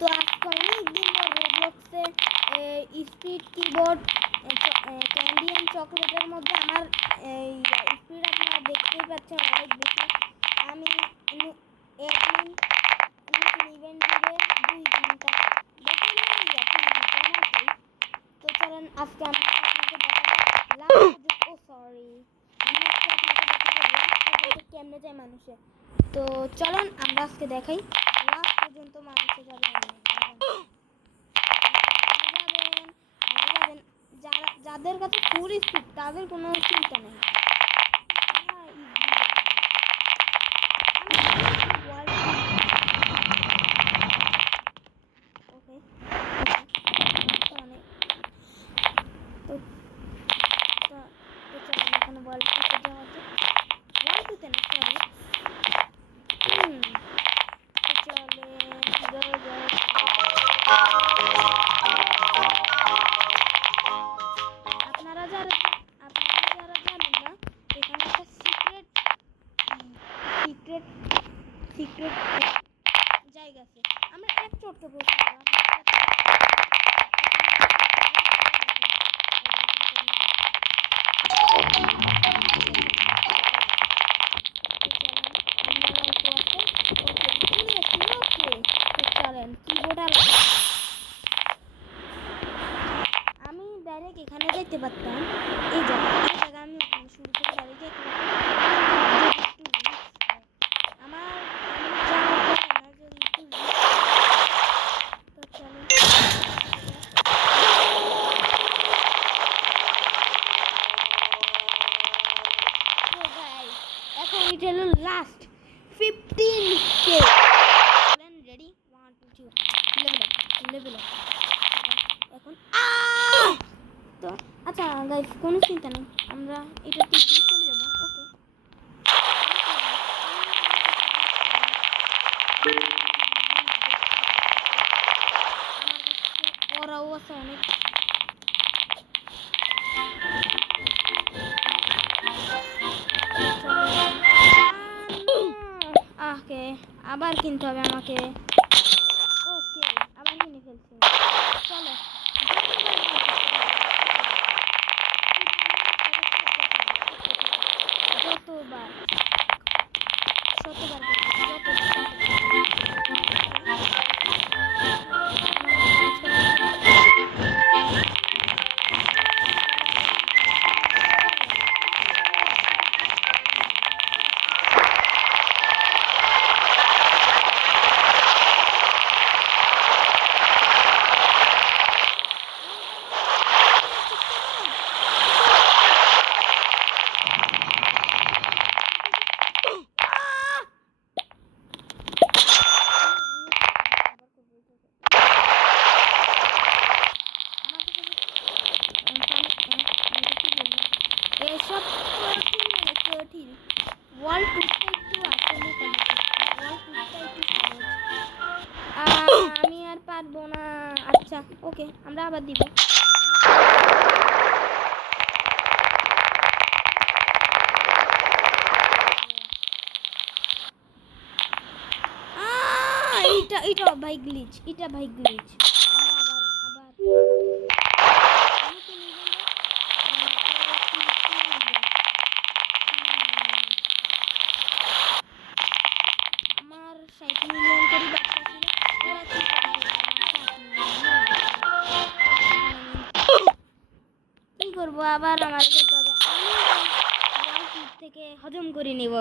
তো আজকে অনেকদিন পর রোবলক্সে স্পিড কিবোর্ড ক্যান্ডি অ্যান্ড চকলেটের মধ্যে আমার স্পিড আপনারা দেখতেই পাচ্ছেন অনেক বেশি। আমি অ্যাডমিন নতুন ইভেন্ট দিবে 2 ঘন্টা তো চলেন আজকে আমি আপনাকে দেখাবো সরি আমি আজকে আপনাকে দেখাবো কেমনে যায় মানুষে। তো চলুন আমরা আজকে দেখাই লাস্ট পর্যন্ত মানুষে যাবে যাদের কাছে ফুল স্পিড তাদের কোনো চিন্তা নেই। আপনারা যারা জানেন না এখানে একটা সিক্রেট জায়গা আছে। আমরা এক চটকে বলতে আমি ডাইরেক্ট এখানে যাইতে পারতাম। এই জায়গা আমি শুরু থেকে ডাইরেক্ট যাইতে পারতাম। আমার যদি একটু তো চলো এখন এটা হলো last 15K। Ready 1 2 3 level up এখন তো আচ্ছা গাইস কোনো চিন্তা নেই, আমরা এটা দিয়ে চলে যাব। ওকে ওরাও আছে অনেক। ওকে আবার কিনতে হবে আমাকে। ওকে আবার কিনে ফেলছি। চলো যতবার এসব কঠিন ওয়াল টুটটা একটু আসলে আমি আর পারবো না। আচ্ছা ওকে আমরা আবার দিব। এটা ভাই গ্লিচ, এটা ভাই গ্লিচ। আমার 60 মিলিয়ন করে ব্যবসা ছিল, ওরা কি করবো আবার আমার যেতে হবে। আমি থেকে হজম করে নিব।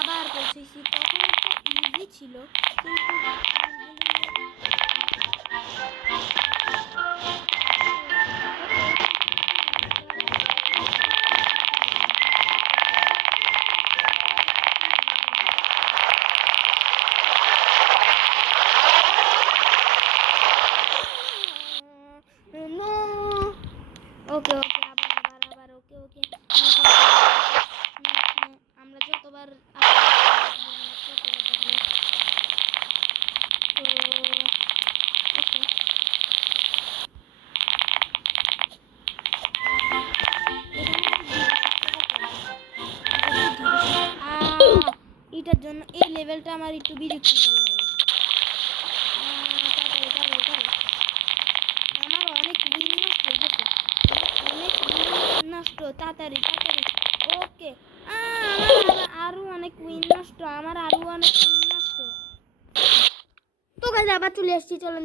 আবার বলছি তখন একটা ইজি ছিল কিন্তু ওকে আবার ওকে আমরা যতবার লেভেলটা আমার একটু বিরক্তিকর লাগে। আমার অনেক উইন নষ্ট হয়ে গেছে, অনেক উইন নষ্ট। তাড়াতাড়ি তাড়াতাড়ি। ওকে, আমার আরো অনেক উইন নষ্ট, আমার আরো অনেক উইন নষ্ট। তো গাইজ আবার চলে আসছি, চলেন।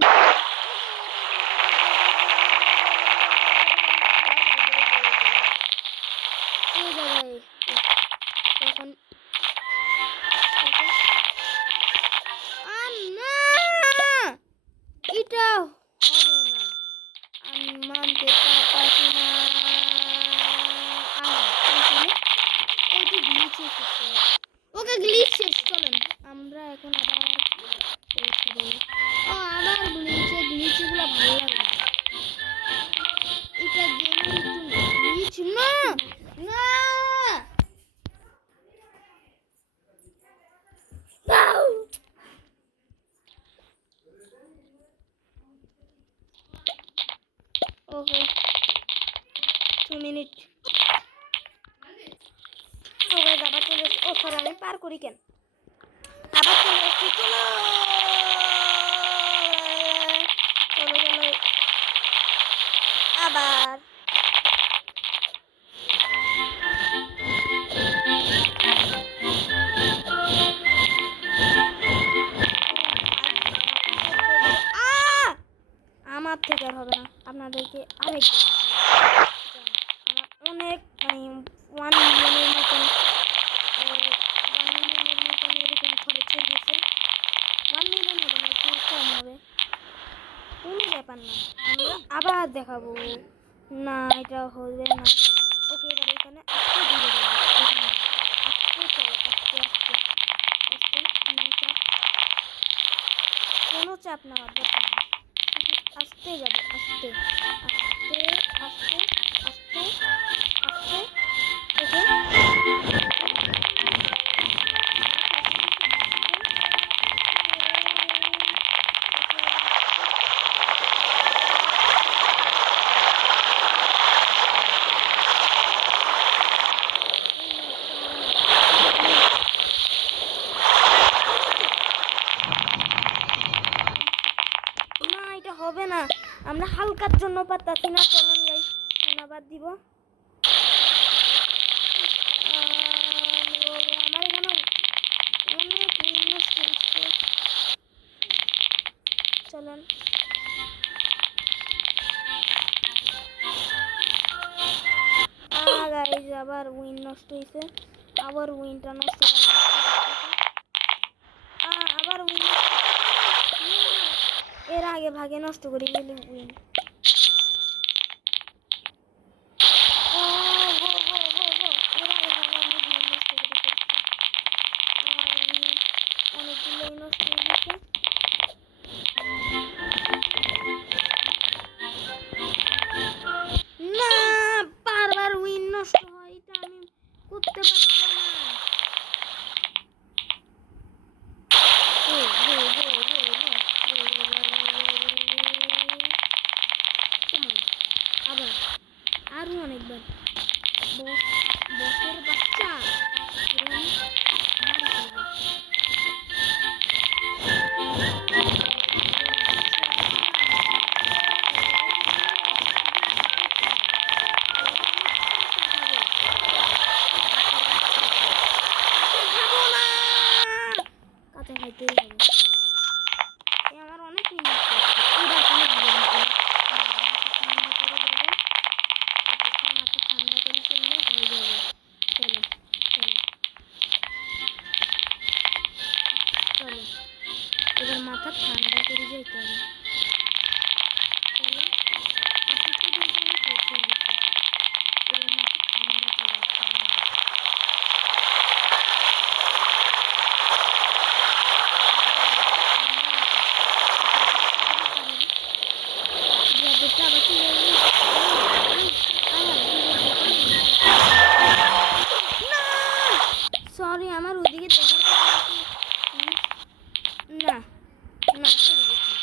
এখন এটা হবে না, আমি মানতে পারছি না। ওকে গ্লিচ শেষ, চলেন আমরা এখন আবার আবার গ্লিচগুলো ভালো লাগে। এটা গেমের একটু গ্লিচ না না। ওকে 2 মিনিট। ওকে আবার চলে এসেছি। ও সরি, আমি পার করি কেন? আবার চলে এসেছি, চলো চলো চলো আবার। আমার থেকে আর হবে না, আপনাদেরকে আরেক আমার অনেক মানে 1 মিলিয়নের মতন এরকম খরচ হয়ে গেছে। 1 মিলিয়ন হবে না, একটু কম হবে, কোনো ব্যাপার না, আমরা আবার দেখাবো। না এটা হবে না। ওকে এবার এখানে আস্তে ধীরে যাবো, আস্তে চলো, আস্তে আস্তে আস্তে, কোনো চাপ নেওয়ার দরকার নেই, আস্তে যাবো, আস্তে আস্তে আস্তে আস্তে আস্তে। ওকে হবে না, আমরা হালকার জন্য পারতাছি না। চলেন গাইস ধন্যবাদ দিব। আমার এখানে অনেক উইন্ডোজ চলছে, চলেন গাইস। আবার উইন নষ্ট হয়েছে, আবার উইনটা নষ্ট করে আবার উইন। এর আগে ভাগে নষ্ট করি গেলে উইন। অনেকগুলোই নষ্ট হয়ে গেছে। না বারবার উইন নষ্ট হয়, এটা আমি করতে পারছি না। আবার আরো অনেকবার বসের বাচ্চা কাঁচা খাইতেই হবে। আমার অনেক মিনিট এবার মাথা ঠান্ডা করে যেতে হবে। সরি আমার ওদিকে দেখার না না পড়ে গেছি।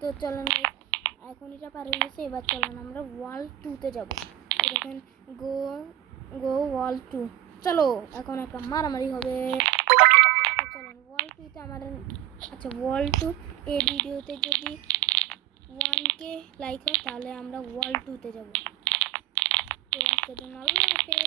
তো চলেন guys, এখন এটা পার হয়ে গেছে। এবার চলেন আমরা ওয়াল 2-তে যাবো। দেখেন গো গো ওয়াল 2। চলো এখন একটা মারামারি হবে। তো চলেন ওয়াল 2-তে আমাদের, আচ্ছা ওয়াল 2 এই ভিডিওতে যদি 1K লাইক হয় তাহলে আমরা ওয়াল 2-তে যাবো। তো আজকের জন্য আল্লাহ হাফেজ।